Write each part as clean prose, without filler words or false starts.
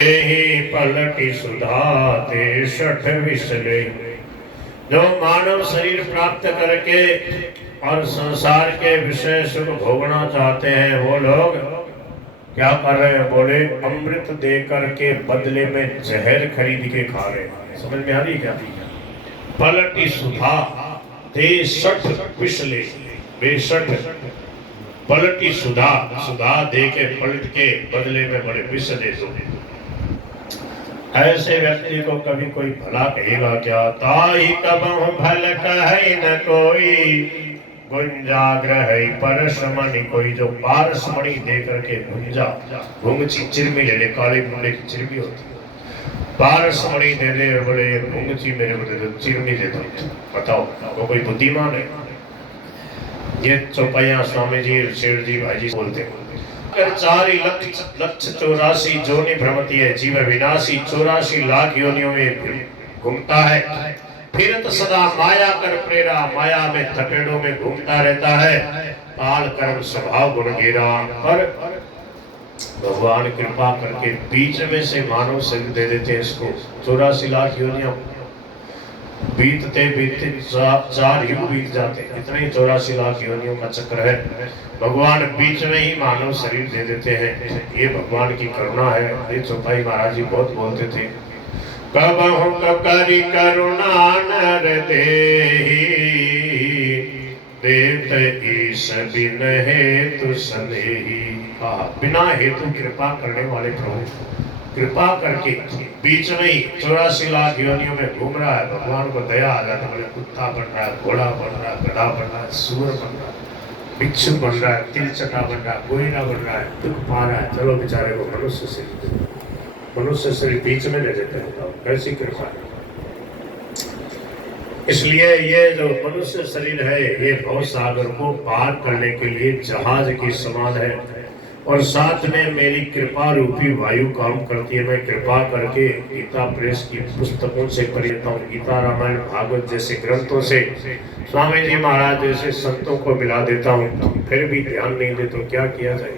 ही पलटी सुधाते शठ विसले। जो मानव शरीर प्राप्त करके और संसार के विषय सुख भोगना चाहते हैं वो लोग क्या कर रहे हैं? बोले अमृत दे करके बदले में जहर खरीद के खा रहे हैं। समझ में आ रही क्या? पलटी सुधा ते शठ विसले। बेशठ पलटी सुधा, सुधा दे के पलट के बदले में बड़े विष दे दो। ऐसे व्यक्ति को कभी कोई भला कहेगा क्या? ताई कबहु भल कहे न कोई, गुंजाग्रह परसमणि कोई। जो पारसमणि दे करके गुंजा घुंगची चिरमी ले ले, काले मुंडे की चिरमी होती, पारसमणि दे दे और बोले घुंगची मेरे को दे दो, चिरमी दे दो। बताओ वो कोई बुद्धिमान है? ये चौपाया स्वामी जी शेर जी भाई जी बोलते हैं 4,84,84 जोनि भ्रमती है, जीव विनाशी 84 लाख योनियों में घूमता है। फिरत सदा माया कर प्रेरा, माया में थपेड़ों में घूमता रहता है। काल कर्म स्वभाव गुण गिरा, पर भगवान कृपा करके बीच में से मानव शरीर दे देते हैं इसको। 84 लाख योनियों बीतते बीतते 4 युग बीत जाते, इतने ही 84 लाख योनियों का चक्र है। भगवान बीच में ही मानव शरीर दे देते हैं। ये भगवान की करुणा है। ये चौपाई महाराज जी बहुत बोलते थे, कबहु करी करुणा नर देहि, देत ईश बिन हेतु सनेहि। बिना हेतु कृपा करने वाले प्रभु कृपा करके बीच में ही 84 लाख योनियों में घूम रहा है। भगवान को दया आ जाता है, कुत्ता बन रहा है, घोड़ा बन रहा है, गधा बन रहा है, सूअर बन रहा है, भिक्षु बन रहा है, तिलचटा बन रहा है, कोयला बन रहा है, दुख पा रहा है। चलो बेचारे को मनुष्य शरीर बीच में ले लेते हैं। कैसी कृपा है! इसलिए ये जो मनुष्य शरीर है ये भव सागर को पार करने के लिए जहाज के समान है। और साथ में मेरी कृपा रूपी वायु काम करती है। मैं कृपा करके गीता प्रेस की पुस्तकों से पढ़ता हूँ, गीता रामायण भागवत जैसे ग्रंथों से स्वामी जी महाराज जैसे संतों को मिला देता हूँ। फिर भी ध्यान नहीं दे तो क्या किया जाए?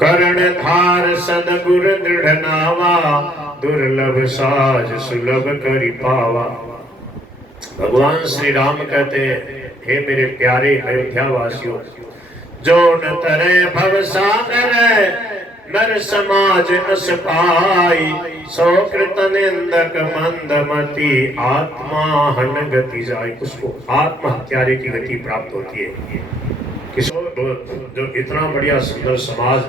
कर्ण धार सदगुर दृढ़ नावा, दुर्लभ साज सुलभ करि पावा। भगवान श्री राम कहते हैं, हे मेरे प्यारे अयोध्या वासियों, जो न तरे भव सागर नर समाज अस पाई, सो कृत निंदक मंदमति आत्मा हन गति जाय। उसको आत्महत्यारे की गति प्राप्त होती है। किसको? जो इतना बढ़िया सुंदर समाज,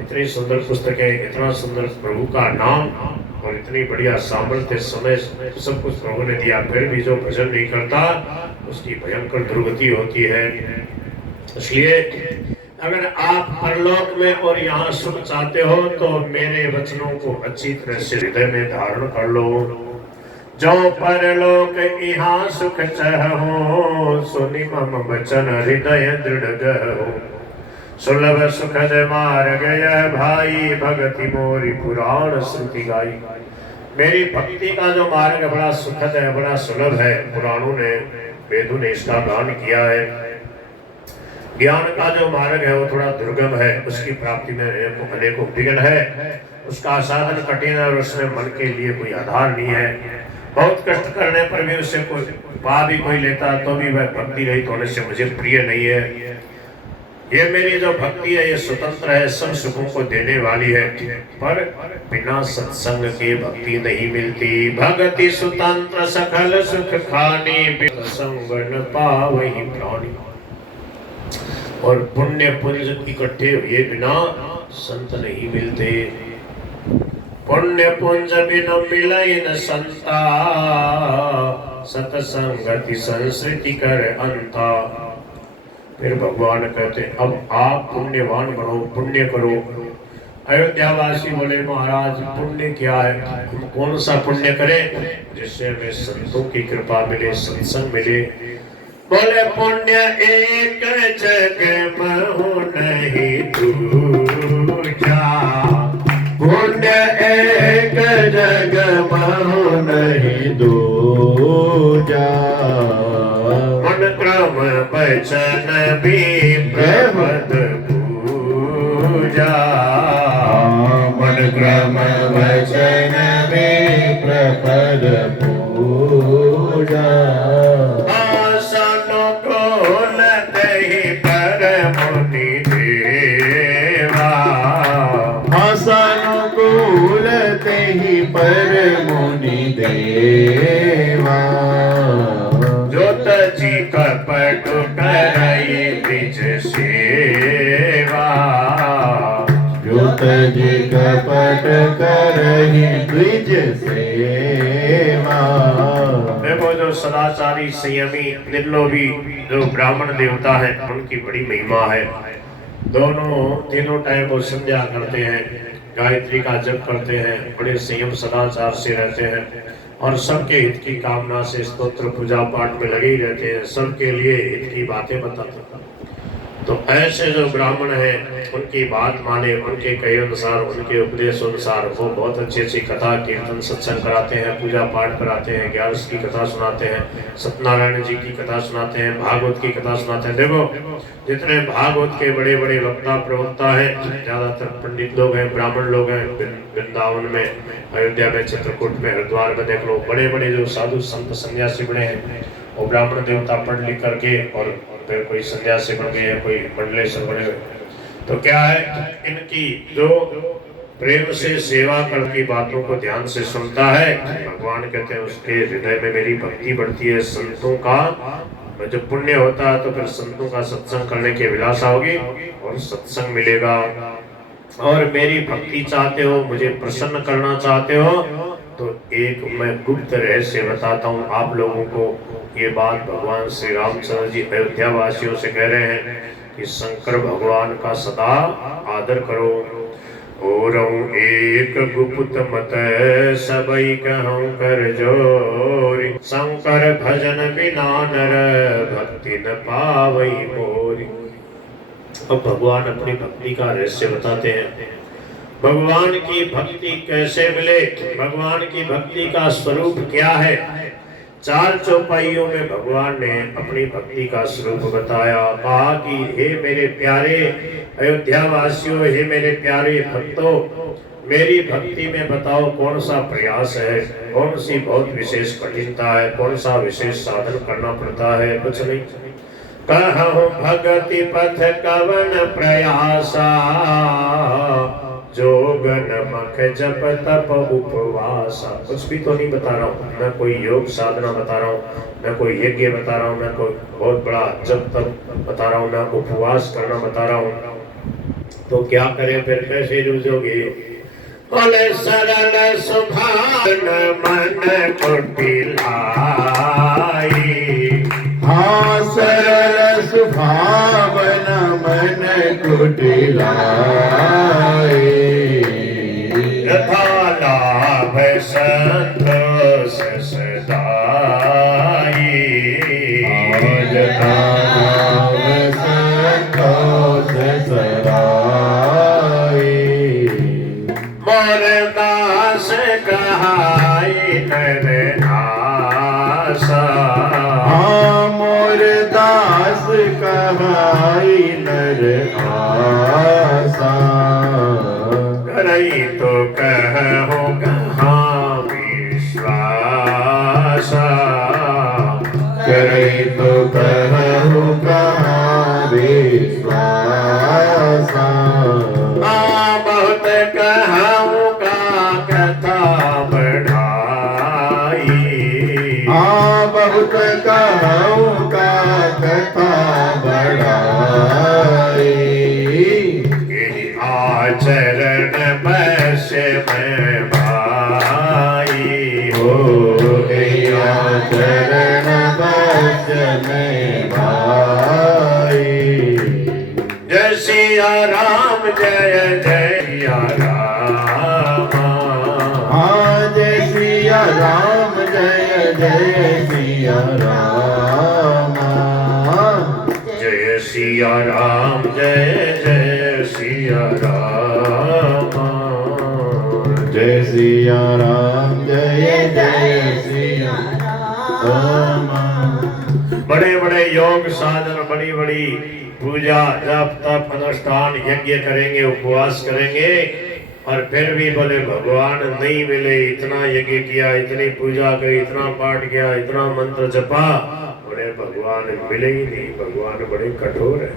इतनी सुंदर पुस्तकें, इतना सुंदर प्रभु का नाम और इतनी बढ़िया सामर्थ्य समय सब कुछ प्रभु ने दिया, फिर भी जो भजन नहीं करता उसकी भयंकर दुर्गति होती है। इसलिए अगर आप परलोक में और यहाँ सुख चाहते हो तो मेरे वचनों को अच्छी तरह से हृदय में धारण कर लो। जो परलोक यहाँ सुख चाहो, सुनि मम वचन हृदय दृढ़ गहो। सुलभ सुखद मार्ग यह भाई, भगति मोरी पुराण श्रुति गाई। मेरी भक्ति का जो मार्ग बड़ा सुखद है, बड़ा सुलभ है। पुराणों ने वेदों ने इसका गान किया है। ज्ञान का जो मार्ग है वो थोड़ा दुर्गम है, उसकी प्राप्ति में अनेकों विघ्न है, उसका साधन कठिन है और उसमें मन के लिए कोई आधार नहीं है। बहुत कष्ट करने पर भी उससे कोई पा भी कोई लेता तो भी वह भक्ति रहित होने से मुझे प्रिय नहीं है। ये मेरी जो भक्ति है ये स्वतंत्र है, सब सुखों को देने वाली है, पर बिना सत्संग के भक्ति नहीं मिलती। भक्ति स्वतंत्र सकल सुख खानी, बिन संग न पावहि प्राणी। और पुण्य पुंज इकट्ठे हुए बिना संत नहीं मिलते। पुण्य पुंज बिन मिलई न संता, सतसंगति संस्कृति कर अंता। फिर भगवान कहते अब आप पुण्यवान बनो, पुण्य करो। अयोध्या वासी बोले महाराज पुण्य क्या है? हम कौन सा पुण्य करें जिससे हमें संतों की कृपा मिले, सत्संग मिले? बोले पुण्य एक जग महु नहीं दूजा, पुण्य एक जग महु नहीं दूजा। मन क्रम वचन भी प्रभद पूजा, मन क्रम वचन में प्रपद पूजा। सानुकूल दही पर मुनि देवा, सानुकूल तेहि पर मुनि देवा। जोत जी कपट करई द्विज सेवा, जोत जी कपट करहि द्विज सेवा। देखो जो सदाचारी संयमी निर्लोभी जो ब्राह्मण देवता है उनकी बड़ी महिमा है। तीनों टाइम वो संध्या करते हैं, गायत्री का जप करते हैं, बड़े संयम सदाचार से रहते हैं और सबके हित की कामना से स्तोत्र पूजा पाठ में लगे ही रहते हैं, सबके लिए हित की बातें बताते हैं। तो ऐसे जो ब्राह्मण हैं उनकी बात माने, उनके कहे अनुसार, उनके उपदेश अनुसार वो बहुत अच्छी अच्छी कथा कीर्तन सत्संग कराते हैं, पूजा पाठ कराते हैं, 11 की कथा सुनाते हैं, सत्यनारायण जी की कथा सुनाते हैं, भागवत की कथा सुनाते हैं। देखो जितने भागवत के बड़े बड़े वक्ता प्रवक्ता हैं, ज्यादातर पंडित लोग हैं, ब्राह्मण लोग हैं। वृंदावन में, अयोध्या में, चित्रकूट में, हरिद्वार में देख लो बड़े बड़े जो साधु संत सन्यासी बने हैं वो ब्राह्मण देवता पढ़ लिख करके और फिर कोई सन्यासी बन गए, कोई मंडलेश्वर बने हुए। तो क्या है, इनकी जो प्रेम से सेवा करके बातों को ध्यान से सुनता है, भगवान कहते हैं उसके हृदय में मेरी भक्ति बढ़ती है। संतों का जब पुण्य होता है तो फिर संतों का सत्संग करने की अभिलाषा होगी और सत्संग मिलेगा। और मेरी भक्ति चाहते हो, मुझे प्रसन्न करना चाहते हो, तो एक मैं गुप्त रहस्य बताता हूँ आप लोगों को। ये बात भगवान श्री रामचंद्र जी अयोध्या वासियों से कह रहे हैं कि शंकर भगवान का सदा आदर करो। और एक गुप्त मत सबई कहूँ कर जोरी, शंकर भजन बिना नर भक्ति न पावई मोरी। अब भगवान अपनी भक्ति का रहस्य बताते हैं। भगवान की भक्ति कैसे मिले, भगवान की भक्ति का स्वरूप क्या है। 4 चौपाइयों में भगवान ने अपनी भक्ति का स्वरूप बताया। कहा कि हे मेरे प्यारे अयोध्या वासियों, हे मेरे प्यारे भक्तों, मेरी भक्ति में बताओ कौन सा प्रयास है, कौन सी बहुत विशेष कठिनता है, कौन सा विशेष साधन करना पड़ता है। कुछ नहीं। कहूँ भगति पथ कवन प्रयासा, जोगन मख जप तप उपवासा। कुछ भी तो नहीं बता रहा हूँ मैं, कोई योग साधना बता रहा हूँ, मैं कोई यज्ञ बता रहा हूँ, मैं कोई बहुत बड़ा जप तप बता रहा हूँ, मैं उपवास करना बता रहा हूँ। तो क्या करें फिर, कैसे जूझोगे। बोले सरल सुभान मन कुटिलाई, हाँ सरल सुभावन मन कुटिलाई। यथा लाभ संतोष सदाई, यथा लाभ संतोष सदाई। मोर दास कहाई नर आशा, मोर दास कहाई नर आशा। करई तो कहो कहाँ विश्वासा, करई तो कहो कहाँ विश्वासा। बहुत कहूँ का कथा बढ़ाई, बहुत कहूँ का कथा बढ़ाई। आचरण बस में भाई हो, आचरण बस में भाई। जय सिया राम जय जय सिया राम, हाँ जय सिया राम जय जय सिया राम। जय सिया राम जय जय सिया राम, जय सिया राम जय जय सिया राम। बड़े बड़े योग साधन, बड़ी बड़ी पूजा जप तप अनुष्ठान यज्ञ करेंगे, उपवास करेंगे और फिर भी बोले भगवान नहीं मिले, इतना यज्ञ किया, इतनी पूजा करी, इतना पाठ किया, इतना मंत्र जपा, बोले भगवान मिले ही नहीं। भगवान बड़े कठोर है।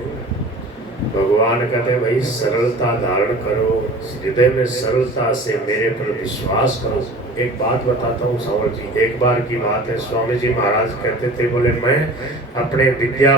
भगवान कहते हैं भाई सरलता धारण करो, हृदय में सरलता से मेरे पर विश्वास करो। एक बात बताता हूँ सावर जी, एक बार की बात है, स्वामी जी महाराज कहते थे, बोले मैं अपने विद्या